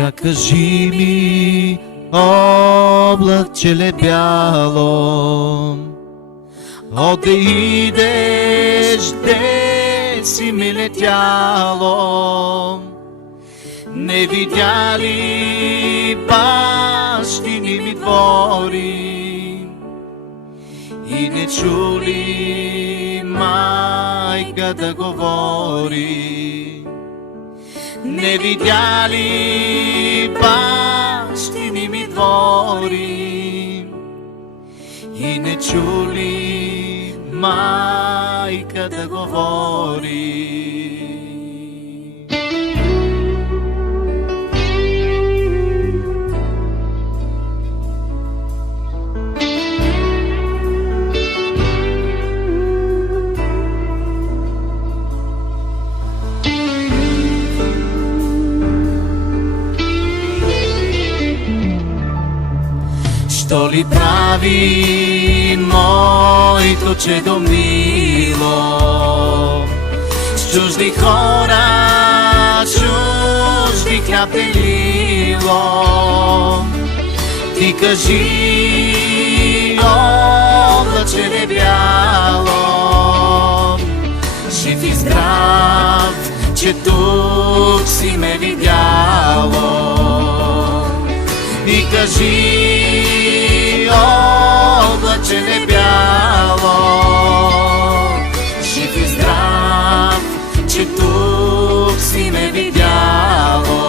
Я кажи ми, облакче бяло, оде идеш, де си ми летяло? Не видя ли бащини ми двори и не чули майка да говори? Не видя ли бащини ми двори и не чули майка да говори? Що ли прави моето чедо мило? С чужди хора, чужди хляб делило. Ти кажи, облаче бяло, жив и здрав, че тук си ме видяло. И кажи, облаче бяло, жив и здрав, че тук си ме видяло.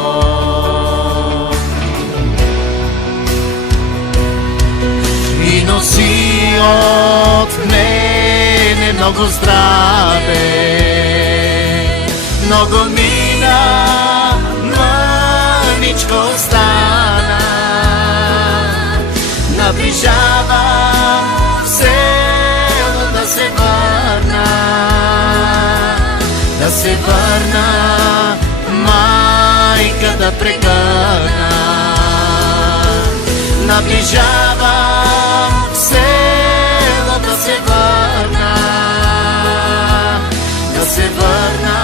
И носи от мене много здраве, много мина, мъничко остана. Наближавам в село да се върна, да се върна, майка да прегърна. Наближавам в село да се върна, да се върна,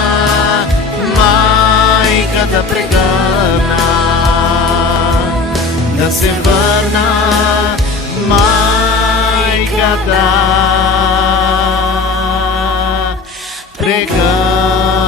майка да прегърна. Да се върна, майка да прегърна.